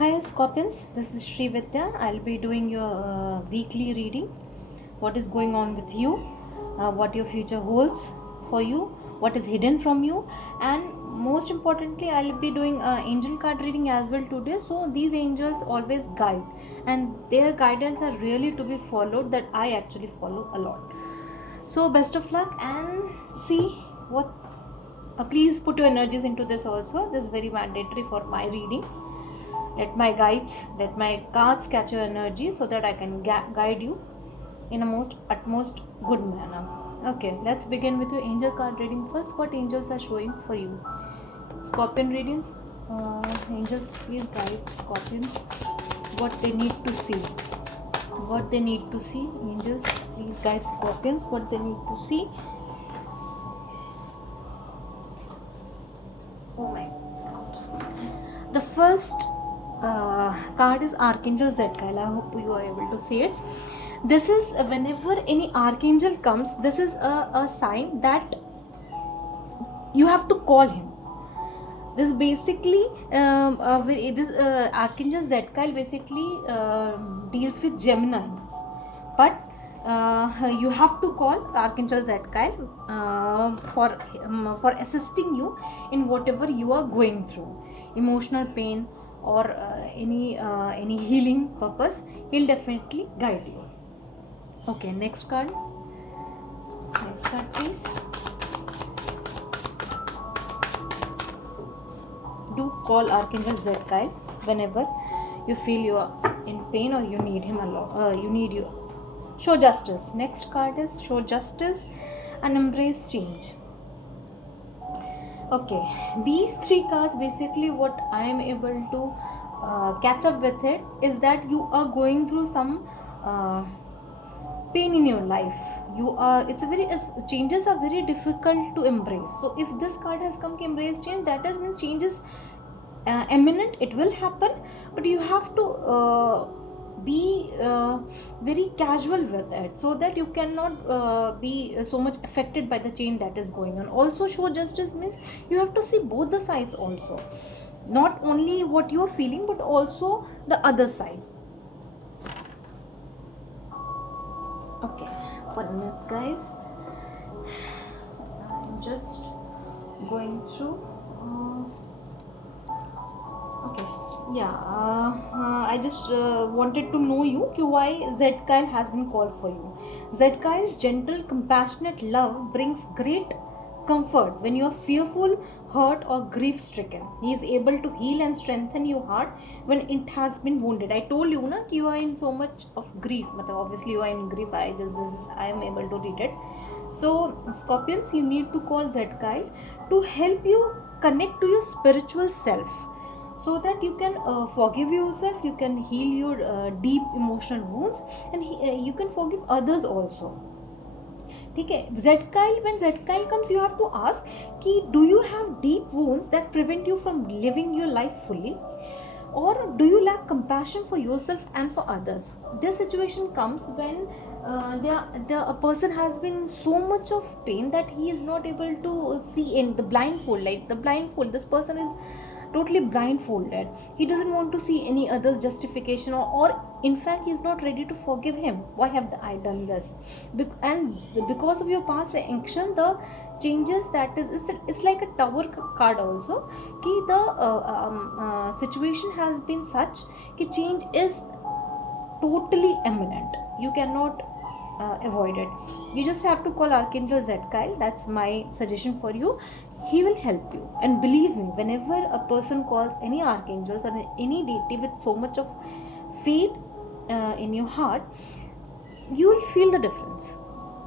Hi Scorpions, this is Sri Vidya. I'll be doing your weekly reading. What is going on with you, what your future holds for you, what is hidden from you, and most importantly, I'll be doing angel card reading as well today. So these angels always guide, and their guidance are really to be followed. That I actually follow a lot. So best of luck and see what. Please put your energies into this also. This is very mandatory for my reading. Let my guides, let my cards catch your energy so that I can guide you in a most utmost good manner. Okay, let's begin with your angel card reading first. What angels are showing for you? Scorpion readings. Angels, please guide Scorpions what they need to see. What they need to see. Angels, please guide Scorpions what they need to see. Oh my God. The first card is Archangel Zadkiel. I hope you are able to see it. This is whenever any archangel comes, this is a sign that you have to call him. This basically this Archangel Zadkiel basically deals with Geminis, but you have to call Archangel Zadkiel for assisting you in whatever you are going through, emotional pain or any healing purpose. He'll definitely guide you. Okay, next card. Next card, please. Do call Archangel Zadkiel whenever you feel you are in pain or you need him a lot. You need you. Show justice. Next card is show justice and embrace change. Okay, these three cards basically what I am able to catch up with it is that you are going through some pain in your life. You are changes are very difficult to embrace. So if this card has come to embrace change, that does mean change is imminent. It will happen, but you have to be very casual with it so that you cannot be so much affected by the change that is going on. Also, show justice means you have to see both the sides also, not only what you're feeling but also the other side. Okay, 1 minute guys, I'm just going through. Okay, yeah, I just wanted to know you why Zadkiel has been called for you. Zadkiel's gentle, compassionate love brings great comfort when you are fearful, hurt or grief stricken. He is able to heal and strengthen your heart when it has been wounded. I told you na you are in so much of grief. Obviously you are in grief. I am able to read it. So Scorpions, you need to call Zadkiel to help you connect to your spiritual self, so that you can forgive yourself, you can heal your deep emotional wounds, and you can forgive others also. Okay, when Zadkiel comes, you have to ask कि do you have deep wounds that prevent you from living your life fully, or do you lack compassion for yourself and for others? This situation comes when a person has been so much of pain that he is not able to see in the blindfold. This person is totally blindfolded. He doesn't want to see any other's justification, or in fact he is not ready to forgive him. Why have I done this? And because of your past action, the changes that is, it's like a tower card also, कि the situation has been such कि change is totally imminent. You cannot avoid it. You just have to call Archangel Zadkiel. That's my suggestion for you. He will help you, and believe me, whenever a person calls any archangels or any deity with so much of faith in your heart, you will feel the difference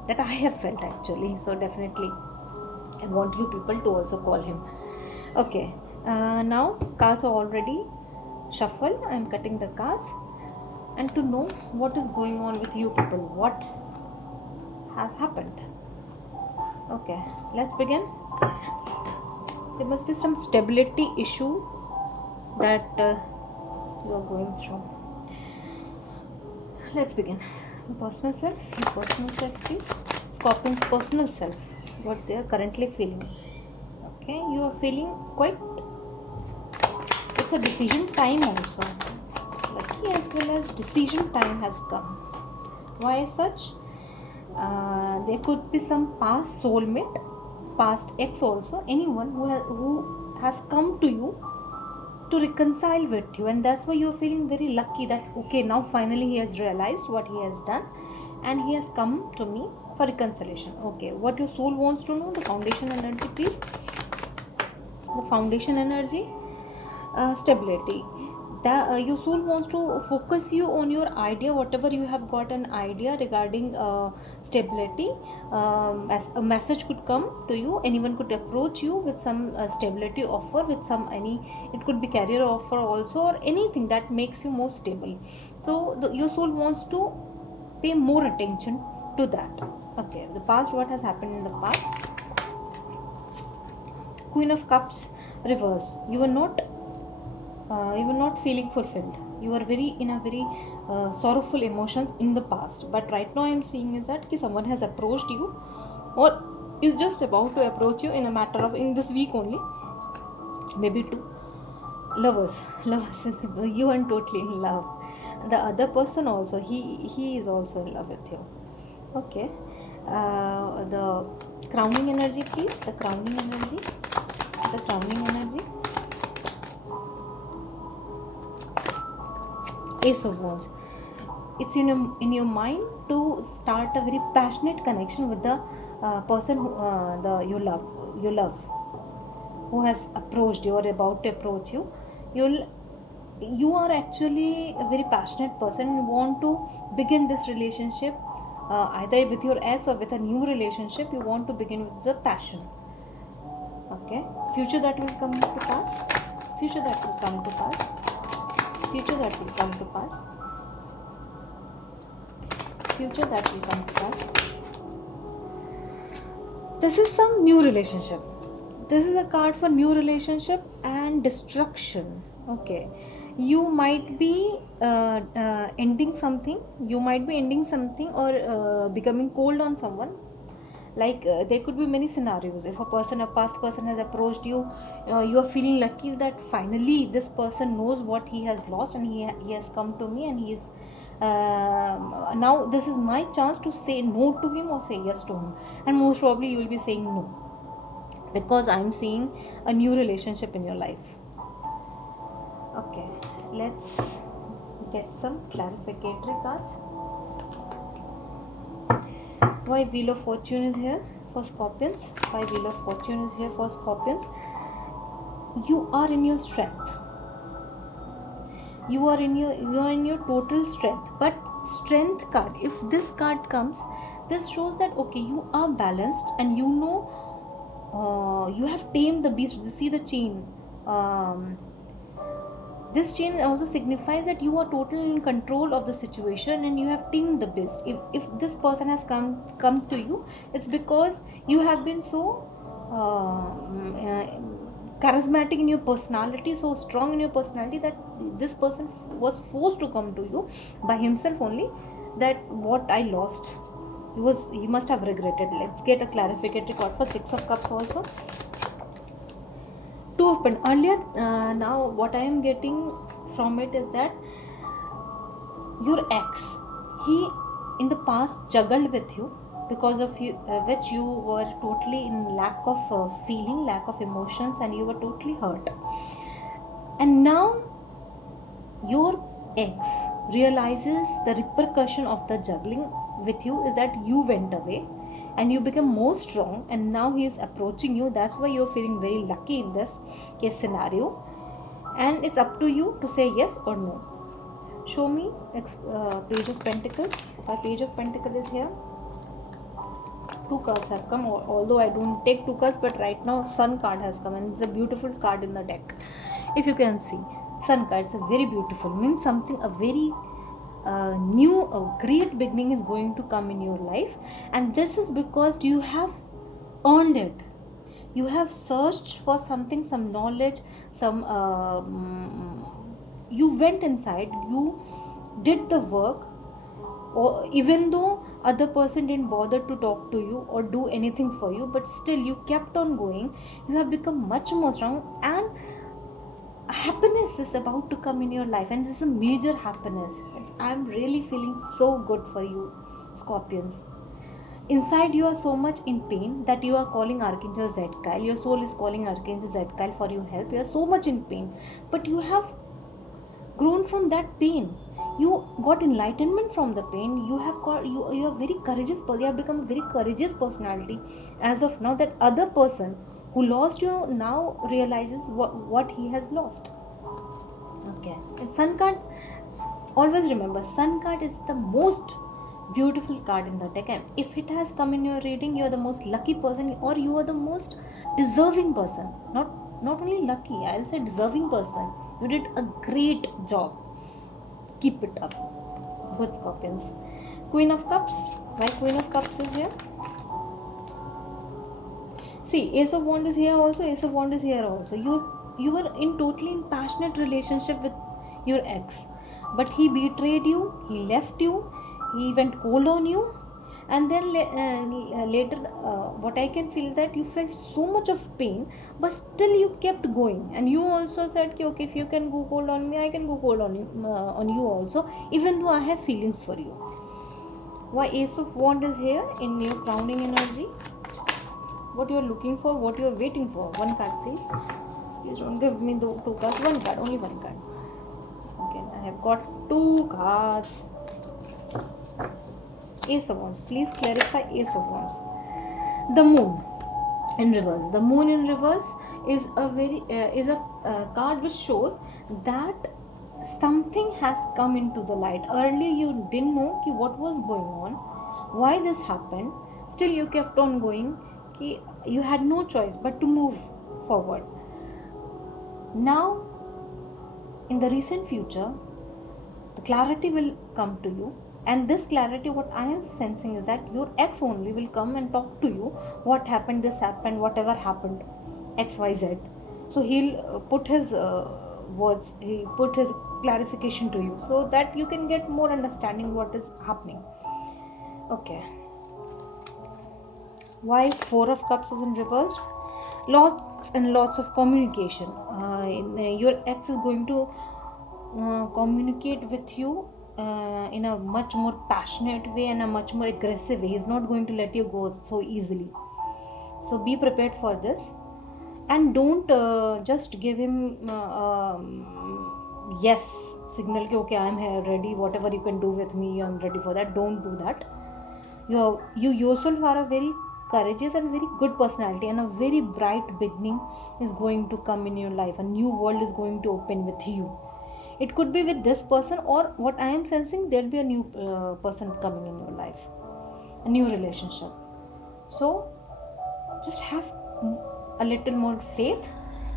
that I have felt actually. So definitely I want you people to also call him. Okay, now cards are already shuffled. I am cutting the cards, and to know what is going on with you people, what has happened. Okay, let's begin. There must be some stability issue that you are going through. Let's begin. Your personal self, please. Scorpion's personal self, what they are currently feeling. Okay, you are feeling quite, it's a decision time also. lucky as well as decision time has come. Why such? There could be some past soulmate, past ex also, anyone who has come to you to reconcile with you, and that's why you're feeling very lucky that okay, now finally he has realized what he has done and he has come to me for reconciliation. Okay, what your soul wants to know, the foundation energy please. The foundation energy, stability. That your soul wants to focus you on your idea, whatever you have got an idea regarding stability. As a message could come to you, anyone could approach you with some stability offer, with some any, it could be career offer also, or anything that makes you more stable. So your soul wants to pay more attention to that. Okay, the past, what has happened in the past. Queen of Cups reversed. You were not feeling fulfilled. You were very in a very sorrowful emotions in the past. But right now I am seeing is that someone has approached you, or is just about to approach you in a matter of in this week only. Maybe two lovers, you are totally in love. The other person also, he is also in love with you. Okay, the crowning energy please. The crowning energy. The crowning energy. Ace of Wands. It's in your mind to start a very passionate connection with the person you love, who has approached you or about to approach you. You are actually a very passionate person and want to begin this relationship, either with your ex or with a new relationship. You want to begin with the passion. Okay, future that will come to pass. Future that will come to pass. Future that will come to pass. Future that will come to pass. This is some new relationship. This is a card for new relationship and destruction. Okay, you might be ending something. You might be ending something or becoming cold on someone. Like there could be many scenarios. If a past person has approached you, you are feeling lucky that finally this person knows what he has lost and he has come to me, and he is now this is my chance to say no to him or say yes to him. And most probably you will be saying no, because I am seeing a new relationship in your life. Okay, let's get some clarificatory cards. Why Wheel of Fortune is here for Scorpions? Why Wheel of Fortune is here for Scorpions? You are in your strength. You are in your total strength. But strength card, if this card comes, this shows that okay, you are balanced and you know you have tamed the beast. See the chain. This chain also signifies that you are totally in control of the situation and you have tamed the beast. If this person has come to you, it's because you have been so charismatic in your personality, so strong in your personality, that this person was forced to come to you by himself only. That what I lost, he must have regretted. Let's get a clarificatory card for Six of Cups also. Two of Pentacles earlier. Now what I am getting from it is that your ex, he in the past juggled with you, because of you, which you were totally in lack of feeling, lack of emotions, and you were totally hurt. And now your ex realizes the repercussion of the juggling with you is that you went away and you become more strong, and now he is approaching you. That's why you're feeling very lucky in this case scenario, and it's up to you to say yes or no. Show me Page of Pentacles. Our Page of Pentacles is here. Two cards have come, although I don't take two cards, but right now Sun card has come, and it's a beautiful card in the deck. If you can see, Sun card, it's a very beautiful, means something, a very new, a great beginning is going to come in your life. And this is because you have earned it. You have searched for something, some knowledge, some you went inside, you did the work, or even though other person didn't bother to talk to you or do anything for you, but still you kept on going. You have become much more strong, and happiness is about to come in your life, and this is a major happiness. I'm really feeling so good for you, Scorpions. Inside you are so much in pain that you are calling Archangel Zadkiel. Your soul is calling Archangel Zadkiel for your help. You are so much in pain, but you have grown from that pain. You got enlightenment from the pain. You have got, you are very courageous person. You have become a very courageous personality as of now. That other person who lost you now realizes what he has lost. Okay. And sun card, always remember, sun card is the most beautiful card in the deck, and if it has come in your reading, you are the most lucky person, or you are the most deserving person. Not only lucky, I'll say deserving person. You did a great job. Keep it up. Good, Scorpions. Queen of Cups. Why Queen of Cups is here? See, Ace of Wands is here also. Ace of Wands is here also. You were in totally passionate relationship with your ex, but he betrayed you. He left you. He went cold on you, and then later, what I can feel is that you felt so much of pain, but still you kept going, and you also said, okay, if you can go cold on me, I can go cold on you also, even though I have feelings for you. Why Ace of Wands is here in your crowning energy? What you are looking for, what you are waiting for. One card, please. Please don't give me two cards. One card, only one card. Okay, I have got two cards. Ace of Wands. Please clarify Ace of Wands. The Moon in reverse. The Moon in reverse is a very card which shows that something has come into the light. Earlier you didn't know what was going on, why this happened. Still you kept on going. You had no choice but to move forward. Now, in the recent future, the clarity will come to you. And this clarity, what I am sensing is that your ex only will come and talk to you. What happened, this happened, whatever happened, XYZ. So he'll put his words, he put his clarification to you, so that you can get more understanding what is happening. Okay. Why Four of Cups is in reversed? Lots and lots of communication. Your ex is going to communicate with you in a much more passionate way and a much more aggressive way. He's not going to let you go so easily. So be prepared for this, and don't just give him yes signal ki okay, I'm here ready, whatever you can do with me, I'm ready for that. Don't do that. You yourself are a very courageous and very good personality, and a very bright beginning is going to come in your life. A new world is going to open with you. It could be with this person, or what I am sensing, there'll be a new person coming in your life, a new relationship. So just have a little more faith,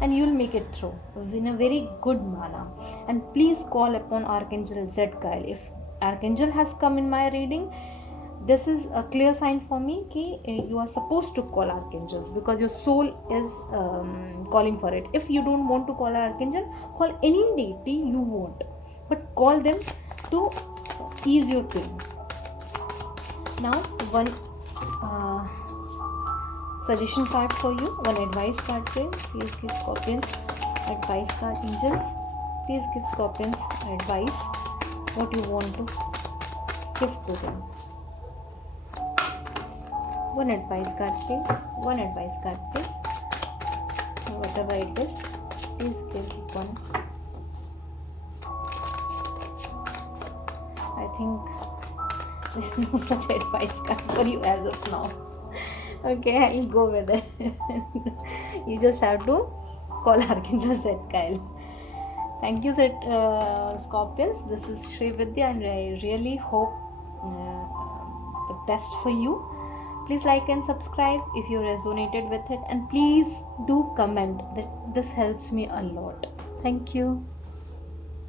and you'll make it through in a very good manner. And please call upon Archangel Zadkiel. If Archangel has come in my reading, this is a clear sign for me that you are supposed to call archangels, because your soul is calling for it. If you don't want to call archangel, call any deity you want, but call them to ease your pain. Now one suggestion card for you, one advice card. Please give Scorpions advice card. Angels, please give Scorpions advice, what you want to give to them. One advice card, please. One advice card, please. Whatever it is, please give one. I think there's no such advice card for you as of now. Okay, I'll go with it. You just have to call Archangel Zadkiel. Thank you, Scorpions. This is Shri Vidya, and I really hope the best for you. Please like and subscribe if you resonated with it, and please do comment. That this helps me a lot. Thank you.